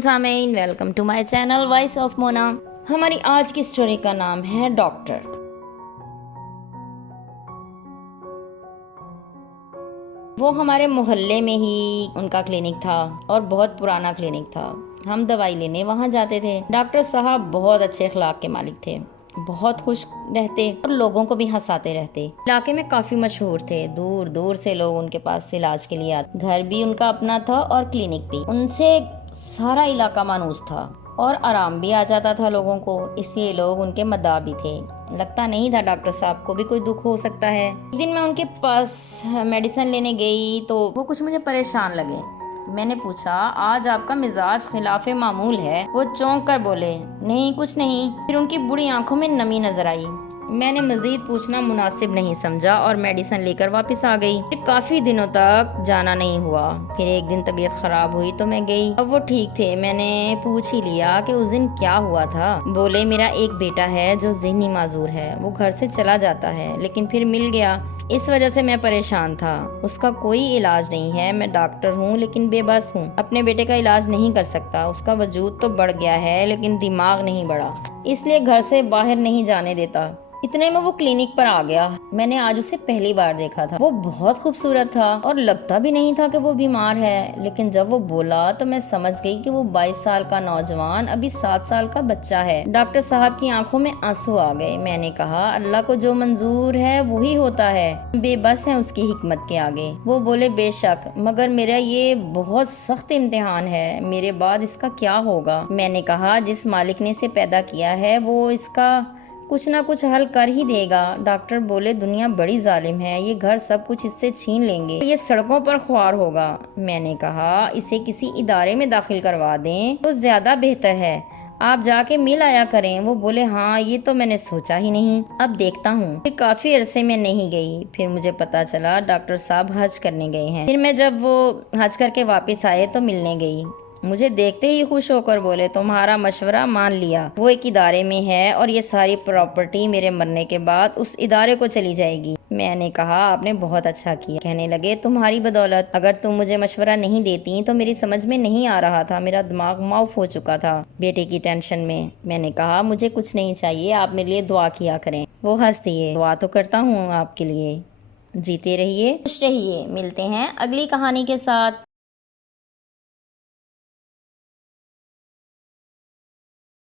سامعین، welcome to my channel voice of Mona. ہماری آج کی سٹوری کا نام ہے ڈاکٹر۔ وہ ہمارے محلے میں ہی ان کا کلینک تھا اور بہت پرانا کلینک تھا۔ ہم دوائی لینے وہاں جاتے تھے۔ ڈاکٹر صاحب بہت اچھے اخلاق کے مالک تھے، بہت خوش رہتے اور لوگوں کو بھی ہنساتے رہتے۔ علاقے میں کافی مشہور تھے، دور دور سے لوگ ان کے پاس علاج کے لیے آتے۔ گھر بھی ان کا اپنا تھا اور کلینک بھی۔ ان سے سارا علاقہ مانوس تھا اور آرام بھی آ جاتا تھا لوگوں کو، اس لیے لوگ ان کے مداح بھی تھے۔ لگتا نہیں تھا ڈاکٹر صاحب کو بھی کوئی دکھ ہو سکتا ہے۔ ایک دن میں ان کے پاس میڈیسن لینے گئی تو وہ کچھ مجھے پریشان لگے۔ میں نے پوچھا، آج آپ کا مزاج خلاف معمول ہے؟ وہ چونک کر بولے، نہیں کچھ نہیں۔ پھر ان کی بڑی آنکھوں میں نمی نظر آئی۔ میں نے مزید پوچھنا مناسب نہیں سمجھا اور میڈیسن لے کر واپس آ گئی۔ پھر کافی دنوں تک جانا نہیں ہوا۔ پھر ایک دن طبیعت خراب ہوئی تو میں گئی۔ اب وہ ٹھیک تھے۔ میں نے پوچھ ہی لیا کہ اس دن کیا ہوا تھا۔ بولے، میرا ایک بیٹا ہے جو ذہنی معذور ہے، وہ گھر سے چلا جاتا ہے لیکن پھر مل گیا، اس وجہ سے میں پریشان تھا۔ اس کا کوئی علاج نہیں ہے۔ میں ڈاکٹر ہوں لیکن بے بس ہوں، اپنے بیٹے کا علاج نہیں کر سکتا۔ اس کا وجود تو بڑھ گیا ہے لیکن دماغ نہیں بڑھا، اس لیے گھر سے باہر نہیں جانے دیتا۔ اتنے میں وہ کلینک پر آ گیا۔ میں نے آج اسے پہلی بار دیکھا تھا۔ وہ بہت خوبصورت تھا اور لگتا بھی نہیں تھا کہ وہ بیمار ہے، لیکن جب وہ بولا تو میں سمجھ گئی کہ وہ 22 سال کا نوجوان ابھی 7 سال کا بچہ ہے۔ ڈاکٹر صاحب کی آنکھوں میں آنسو آ گئے۔ میں نے کہا، اللہ کو جو منظور ہے وہی ہوتا ہے، بے بس ہیں اس کی حکمت کے آگے۔ وہ بولے، بے شک، مگر میرا یہ بہت سخت امتحان ہے، میرے بعد اس کا کیا ہوگا؟ میں نے کہا، جس مالک نے اسے پیدا کیا ہے وہ اس کا کچھ نہ کچھ حل کر ہی دے گا۔ ڈاکٹر بولے، دنیا بڑی ظالم ہے، یہ گھر سب کچھ اس سے چھین لیں گے، یہ سڑکوں پر خوار ہوگا۔ میں نے کہا، اسے کسی ادارے میں داخل کروا دیں تو زیادہ بہتر ہے، آپ جا کے مل آیا کریں۔ وہ بولے، ہاں یہ تو میں نے سوچا ہی نہیں، اب دیکھتا ہوں۔ پھر کافی عرصے میں نہیں گئی۔ پھر مجھے پتا چلا ڈاکٹر صاحب حج کرنے گئے ہیں۔ پھر میں جب وہ حج کر کے واپس آئے تو ملنے گئی۔ مجھے دیکھتے ہی خوش ہو کر بولے، تمہارا مشورہ مان لیا، وہ ایک ادارے میں ہے اور یہ ساری پراپرٹی میرے مرنے کے بعد اس ادارے کو چلی جائے گی۔ میں نے کہا، آپ نے بہت اچھا کیا۔ کہنے لگے، تمہاری بدولت، اگر تم مجھے مشورہ نہیں دیتی تو میری سمجھ میں نہیں آ رہا تھا، میرا دماغ معاف ہو چکا تھا بیٹے کی ٹینشن میں۔ میں نے کہا، مجھے کچھ نہیں چاہیے، آپ میرے لیے دعا کیا کریں۔ وہ ہنس دیے، دعا تو کرتا ہوں آپ کے لیے، جیتے رہیے، خوش رہیے۔ ملتے ہیں اگلی کہانی کے ساتھ۔